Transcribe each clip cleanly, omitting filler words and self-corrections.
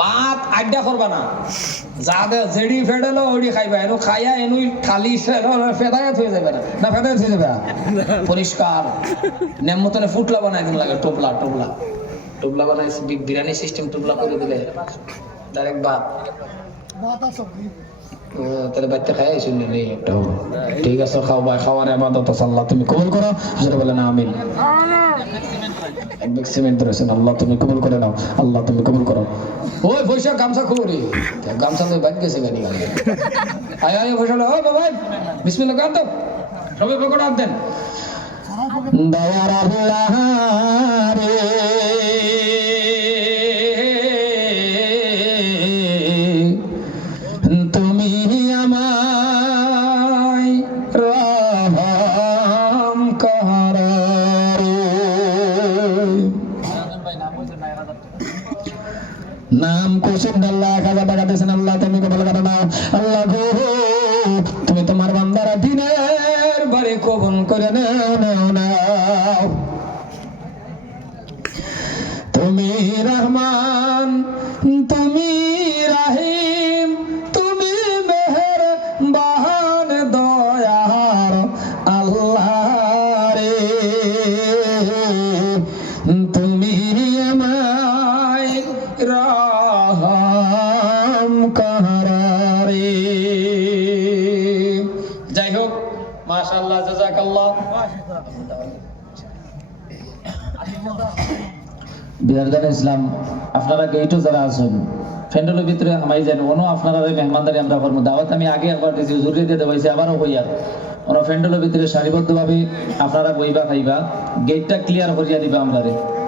ভাত আড্ডা করবা না, যা দে জেডি ফেডেলো ওডি খাইবা, এনো খাইয়া এনুই খালি ফেদায়াত হয়ে যাবে না, না ফেদায়াত হয়ে যাবে পরিষ্কার নেমতনে ফুটলা বানাই দিন লাগে, টোপলা টোপলা টোপলা বানাই বিরিয়ানি সিস্টেম টোপলা করে দিলে ডাইরেক্ট ভাত তাহলে বাচ্চা খাই শুনলি নেই একটা। ঠিক আছে খাও ভাই, খাওয়ার ইবাদত আল্লাহ তুমি কবুল করো, যেটা বলেন আমিন। এক সিমেন্ট ধরেছেন, আল্লাহ তুমি কবুল করে নাও, আল্লাহ তুমি কবুল করো। ওই পয়সা গামছা খুবরি গামছা তো বাদ গেছে গাড়ি গাড়ি আয় আয় পয়সা ও বাবা বিসমিল্লাহ গান দাও, সবাই পকড় হাত দেন। দয়ার আল্লাহ রে তুমি আমায় রহম কর, নাম কোসেন আল্লাহ 1000 টাকা দিয়েছেন, আল্লাহ তুমি কবুল করো না। আল্লাহ গো তুমি তোমার বান্দারা দিনের বারে কবুল করে নাও। তুমি রহমান, তুমি রাহিম, তুমি মেহেরবান দয়ার আল্লাহ রে, তুমি আমায় রহম কর রে। যাই হোক, মাশাআল্লাহ, জাযাকাল্লাহ। বিহারদান ইসলাম আপনারা গেইটও যারা আছেন ফ্যান্ডলের ভিতরে আমাই যান, ওনো আপনারা মেহমানদারি আমরা করবো। দাওয়াত আমি আগে একবার দিয়েছি, জরুরি দিয়ে দেওয়াইছি, আবারও হইয়ার ওরা ফ্যান্ডলের ভিতরে সারিবদ্ধভাবে আপনারা বইবা খাইবা, গেটটা ক্লিয়ার করিয়া দিবা।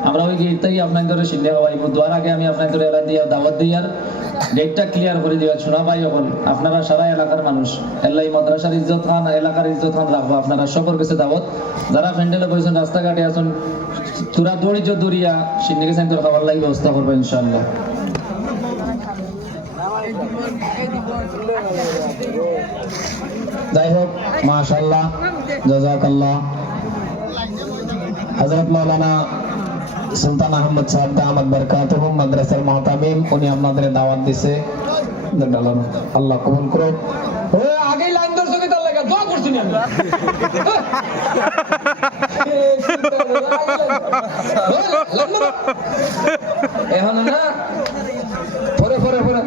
আমরা ওই গেটটাই আপনাদের সিন্ধে হওয়াইব। দোয়ার আগে আমি আপনাদের এলাকা দিয়ে দাওয়াত দিই, আর গেটটা ক্লিয়ার করে দিবা। শোনা ভাই হল আপনারা সারা এলাকার মানুষ, এলাই মাদ্রাসার ইজ্জত খান, এলাকার ইজ্জত খান রাখবো। আপনারা সবর কাছে দাওয়াত, যারা ফ্যান্ডেলে বসেছেন রাস্তাঘাটে আছেন, তোরা দৌড়িয়ে দৌড়িয়া সিন্ডিকে সেন্টার খাবার লাগি ব্যবস্থা করবো ইনশাআল্লাহ। যাই হোক, মাশাআল্লাহ, জাযাকাল্লাহ। হযরত মাওলানা সুলতান আহমদ সাহেব দামাত বরকাতুহুম মাদ্রাসার মুহতামিম, উনি আপনাদের দাওয়াত দিছে, আল্লাহ কবুল করুক। ওই আগে লাইন ধরছো কি তার লাগা দোয়া করছি না এখন না পরে পরে পরে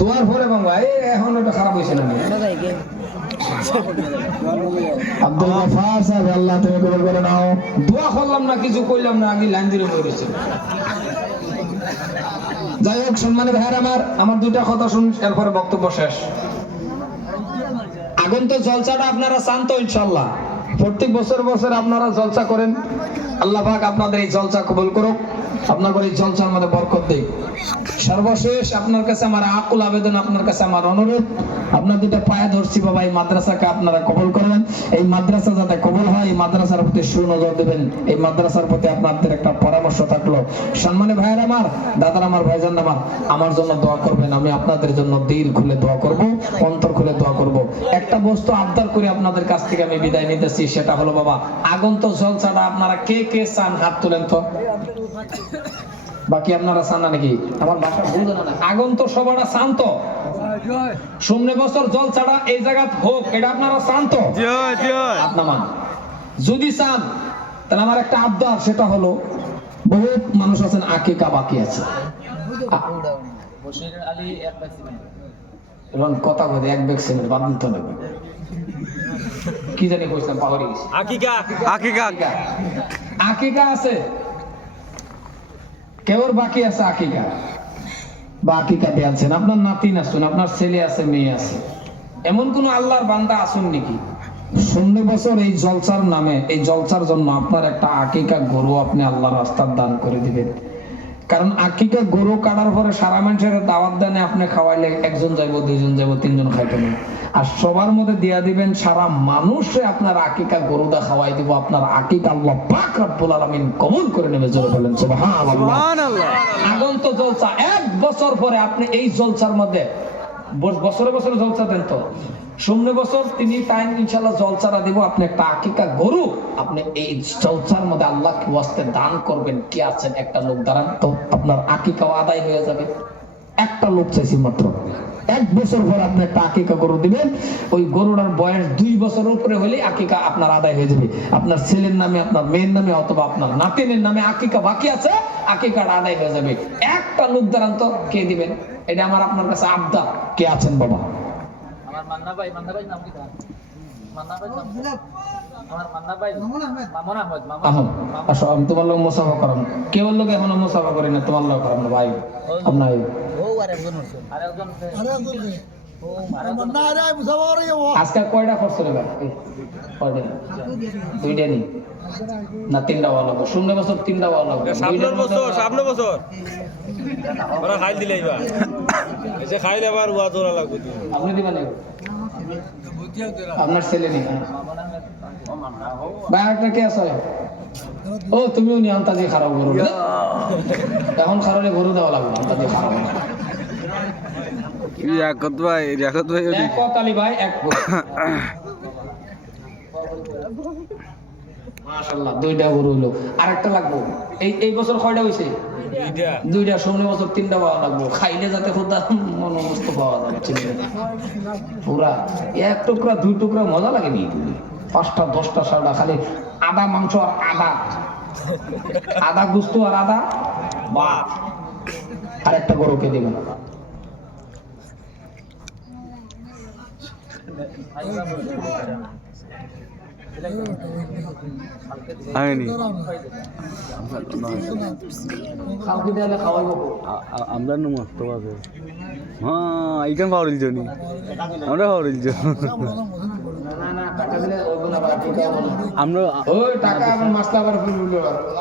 দোয়ার পরে বাবা এখন ওটা খারাপ হইছে না। আব্দুল গফার সাহেব, আল্লাহ তুমি কবুল করে নাও। দোয়া করলাম না, কিছু কইলাম না, আগে লাইন ধরে পড়েছে। যাই হোক, সম্মানিত ভাইরা আমার দুইটা কথা শুন, এরপরে বক্তব্য শেষ। আগন্তুক জলসাটা আপনারা চান তো ইনশাআল্লাহ? প্রত্যেক বছর বছর আপনারা জলসা করেন, আল্লাহ পাক আপনাদের এই জলসা কবুল করুক, আপনাদের এই জলসার মধ্যে বরকত দেয়। সর্বশেষ আপনার কাছে আমার আকুল আবেদন, আপনার কাছে আমার অনুরোধ, আপনার দুটো পায়ে ধরছি বাবা, এই মাদ্রাসাকে আপনারা কবুল করবেন। এই মাদ্রাসা যাতে কবুল হয়, এই মাদ্রাসার প্রতি সুনজর দেবেন। এই মাদ্রাসার প্রতি আপনাদের একটা পরামর্শ থাকলো, সম্মানিত ভাইয়ের আমার, দাদার আমার, ভাইজান আমার জন্য দোয়া করবেন। আমি আপনাদের জন্য দিল খুলে দোয়া করব, অন্তর খুলে দোয়া করব। একটা বস্তু আবদার করে আপনাদের কাছ থেকে আমি বিদায় নিতেছি, সেটা হলো বাবা, আগন্তুক জলসাটা আপনারা কে কে চান হাত তুলেন তো। বাকি আপনারা চান না নাকি? আমার ভাষা ভুল জানা না, আগন্তুক সবাটা চান তো? সামনে বছর জলসাটা এই জায়গাত হোক, এটা আপনারা চান তো? আপনারা যদি চান তাহলে আমার একটা আবদার, সেটা হলো বহুত মানুষ আছেন আকিকা বাকি আছে, এবং কথা বলে এক ব্যাগ সিমেন্ট বাদ দিতে হবে। কি জানি কইছিলাম, পাহরে গেছি। আকিকা আছে, কেউর বাকি আছে আকিকা, বা আকিকা দিয়েছেন, আপনার নাতিন আসুন, আপনার ছেলে আছে, মেয়ে আছে, এমন কোন আল্লাহর বান্দা আসুন নাকি 0 বছর এই জলসার নামে, এই জলসার জন্য আপনার একটা আকিকা গরু আপনি আল্লাহর রাস্তায় দান করে দিবেন? কারণ আকিকা গরু কাটার পরে সারা মানুষের দাওয়াত দানে আপনি খাওয়াইলে একজন যাইব, 2 জন যাইব, 3 জন খাইতে না, আর সবার মধ্যে দিয়া দিবেন সারা মানুষে আপনার আকিকা গরুদা খাওয়াই দিব। আপনার আকিকা আল্লাহ পাক রব্বুল আলামিন কবুল করে নেবে, জোরে বলেন সুবহানাল্লাহ। আগন্তুক জলসা 1 বছর পরে আপনি এই জলসার মধ্যে বছরে বছরে জলসা দেন তো, সামনে বছর তিনি টাইম ইনশাআল্লাহ জলসাটা দিব, আপনি একটা আকিকা গরু আপনি এই জলসার মধ্যে আল্লাহকে ওয়াস্তে দান করবেন। কি আছেন একটা লোক দাঁড়ান তো, আপনার আকিকাও আদায় হয়ে যাবে। একটা লোক চাইছি মাত্র, 1 বছর পর আপনি একটা আকিকা গরু দিবেন, ওই গরুটার বয়স 2 বছরের উপরে হলে আকিকা আপনার আদায় হয়ে যাবে। আপনার ছেলের নামে, আপনার মেয়ের নামে অথবা আপনার নাতিনের নামে আকিকা বাকি আছে, আকিকাটা আদায় হয়ে যাবে। একটা লোক দাঁড়ান তো, কে দিবেন? এটা আমার আপনার কাছে আবদার। কে আছেন বাবা? আমার মান্না ভাই নাম কি তার? মান্না ভাই নাম আমার মান্না ভাই মামুন আহমদ। আসো আমি তোমার লোক মুসাফা করাম। কে বললো কি এখনো মুসাফা করি না? তোমার লোক করাম না ভাই। আপনার ও আরেকজন আজকে কয়টা খরচ রে ভাই? কয়টা? 2টা নি না 3টা ভালো লাগবে? শূন্য বছর 3টা ভালো লাগবে। সামনে বছর ওরা খাইল দিলে এবার এসে খাইলে আবার ওয়া জোড়া লাগবে। আপনি দিবেন না? আপনার ছেলে নেই ভাই? একটা কে আছে? ও তুমিও নি আনতা দিয়ে খারাপ গরু, এখন খারাপে গরু দেওয়া লাগবে। আনতা দিয়ে খারাপ রিয়াকত ভাই এক আলী ভাই, এক মাশাআল্লাহ 2টা গরু হলো। আরেকটা লাগবে। এই বছর কয়টা হইছে? 2টা। সামনে বছর 3টা পাওয়া লাগবে, খাইলে যাতে খোদা মনোমস্ত পাওয়া যাবে। ঠিক আছে পুরা 1 টুকরা 2 টুকরা মজা লাগে নি? 5টা 10টা 7টা খালি আদা মাংস আর আদা গুস্ত আর আদা বাহ। আরেকটা গরুকে দিবেন। আমরা মস্ত আছে হ্যাঁ এইখান পাওয়া দিল জনি আমরা পাওয়া দিল আমরা ওই টাকা আমার মাসলা আবার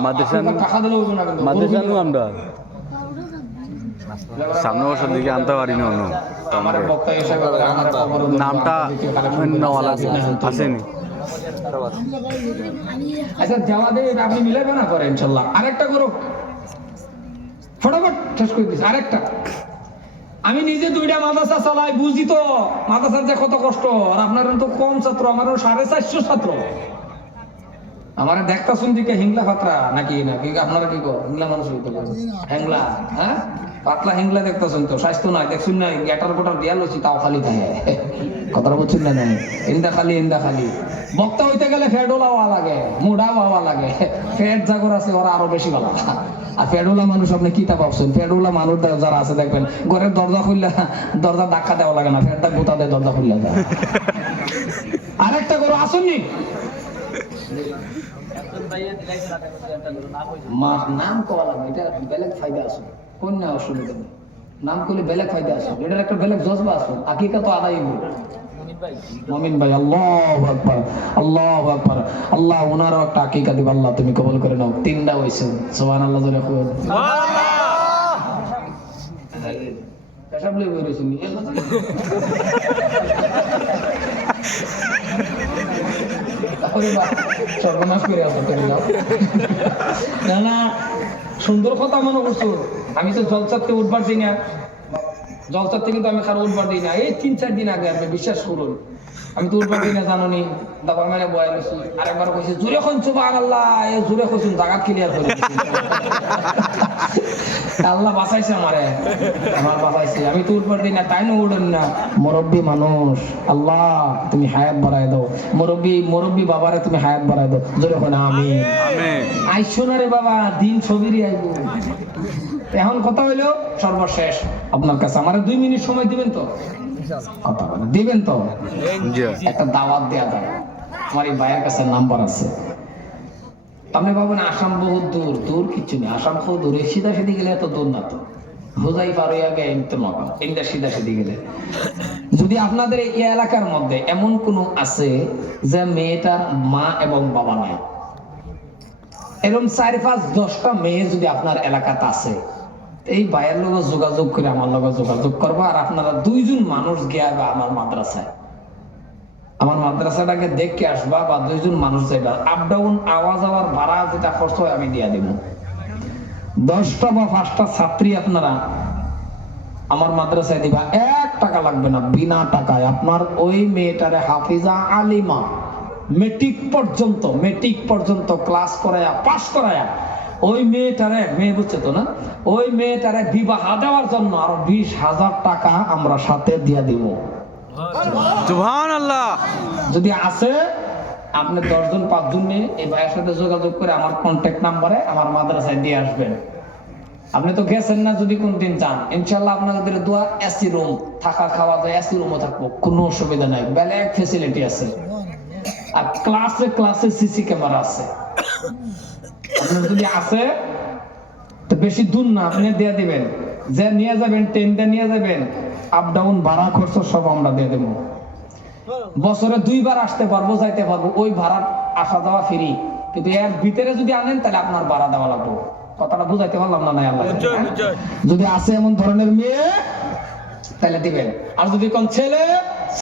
মাদ্রাসা আমরা সামনে বছর দিকে আনতে পারি না অন্য নামটা নেওয়া লাগবে আসেনি। আচ্ছা যাওয়া দিয়ে আপনি মিলাবে না করে ইনশাল্লাহ। আরেকটা করো ফটাফট শেষ করে দিস। আরেকটা আমি নিজে 2টা মাদ্রাসা চালাই, বুঝি তো মাদ্রাসার যে কত কষ্ট। আর আপনার তো কম ছাত্র, আমারও 450 ছাত্র। আমার দেখতা শুনছি কে হিংলা ফাতরা নাকি আপনারা কি কর? হিংলা মানুষ হেংলা, হ্যাঁ পাতলা হিংলা দেখতা শুনতো, স্বাস্থ্য নাই দেখছুন না, গেটার গোটার দিয়া লইছি তাও খালি থাকে। কথাটা বলছেন না? নাই ইন্দা খালি বক্তা হইতে গেলে ফেডোলা হওয়া লাগে, মুডা হওয়া লাগে। ফেড জাগর আছে ওরা আরো বেশি ভালো। আর ফেডোলা মানুষ আপনি কি তা ভাবছেন? ফেডোলা মানুষ যারা আছে দেখবেন ঘরের দরজা খুললে দরজা ধাক্কা দেওয়া লাগে না, ফেডটা গোতা দিয়ে দরজা খুললে যায়। আরেকটা করো আসুননি নাম কওয়া লাগবে, এটা বেলেগ ফায়দা আছে। কোন না অসুবিধা নেই, নাম করলে বেলেগ ফায়দা আছে, এটার একটা বেলেগ জজবা আছে। আকিকা তো আদায় মমিন ভাই। আল্লাহু আকবার, আল্লাহু আকবার। আল্লাহ ওনারও একটা আকিকা দিব, আল্লাহ তুমি কবুল করে নাও। 3টা হইছে, সুবহানাল্লাহ জোরে কই সুবহানাল্লাহ। পেশাব লই বইরেছি নি সর্বনাশ করে আসো না সুন্দর কথা মনে করছো। আমি তো জলসাতে উঠবার দিই না, জলসাতে কিন্তু আমি কারো উঠবার দিই না। এই 3-4 দিন আগে আপনি বিশ্বাস করুন, আমি তো উঠবার দিই না জানো নি। দাবার মানে বয়া গেছি, আরেকবার কইছি জোরে কইন সুবহানাল্লাহ, এই জোরে কইছুন জায়গা ক্লিয়ার করে আল্লাহ বাঁচাইছে আমার বাঁচাইছে। আমি তো উঠবার দিই না, তাই না উঠেন না। মুরব্বী মানুষ, আল্লাহ তুমি হায়াত বাড়ায় দাও। মুরব্বী বাবারে তুমি হায়াত বাড়ায় দাও। জোরে কইনা আমিন। আইসো না রে বাবা, দিন ছবিরই আইব। এখন কথা হইলো সর্বশেষ আপনার কাছে আমার 2 মিনিট সময় দিবেন তো? কথা দিবেন তো? একটা দাওয়াত দেয়া যায়। আমার এই ভাইয়ের কাছে নাম্বার আছে। আপনি ভাবেন আসাম বহুত দূর, দূর কিছু নেই। আসাম খুব দূরে, সিধা সিধি গেলে এত দূর না তো। বোঝাই পারো আগে ইন্দা সিধা সিধি গেলে। যদি আপনাদের এই এলাকার মধ্যে এমন কোনো আছে যে মেয়েটার মা এবং বাবা নাই, এরকম 4-5-10টা মেয়ে যদি আপনার এলাকাতে আছে, এই ভাইয়ের লোক যোগাযোগ করে আমার লোক যোগাযোগ করবো। আর আপনারা 2 জন মানুষ গিয়া আমার মাদ্রাসাটাকে দেখে আসবা, বা 2 জন মানুষ যাইবা। আপ ডাউন আওয়া যাওয়ার ভাড়া যেটা খরচ হয় আমি দিয়া দিব। 10টা বা 5টা ছাত্রী আপনারা আমার মাদ্রাসায় দিবা, 1 টাকা লাগবে না, বিনা টাকায় আপনার ওই মেয়েটারে হাফিজা আলিমা মেট্রিক পর্যন্ত ক্লাস করায়া পাস করায়া ওই মেয়েটারে, মেয়ে বুঝছে তো না, ওই মেয়েটারে বিবাহ দেওয়ার জন্য আরো 20,000 টাকা আমরা সাথে দিয়ে দিব। সুবহানাল্লাহ। যদি আছে আপনি 10 জন 5 জন নিয়ে এই ভাইয়ের সাথে যোগাযোগ করে আমার কন্ট্যাক্ট নাম্বারে আমার মাদ্রাসায় দিয়ে আসবেন। আপনি তো গেছেন না, যদি কোনদিন চান ইনশাআল্লাহ আপনাদের দোয়া, এসি রুম থাকা খাওয়া যায়, এসি রুমও থাকবো, কোনো অসুবিধা নাই, ব্যালেক ফ্যাসিলিটি আছে। আর ক্লাসে সিসি ক্যামেরা আছে। আপনার যদি আছে তো বেশি দূর না, আপনি দিয়ে দিবেন, যে নিয়ে যাবেন ট্রেন দিয়ে নিয়ে যাবেন, আপ ডাউন ভাড়া খরচ সব আমরা দিয়ে দেবো। বছরে 2 বার আসতে পারবো, যাইতে পারবো, ওই ভাড়া আসা যাওয়া ফ্রি, কিন্তু এর ভিতরে যদি আনেন তাহলে আপনার ভাড়া দেওয়া লাগবে। কথাটা বুঝাইতে পারলাম না? নাই আল্লাহ যদি আছে এমন ধরনের মেয়ে তাহলে দিবেন। আর যদি কোন ছেলে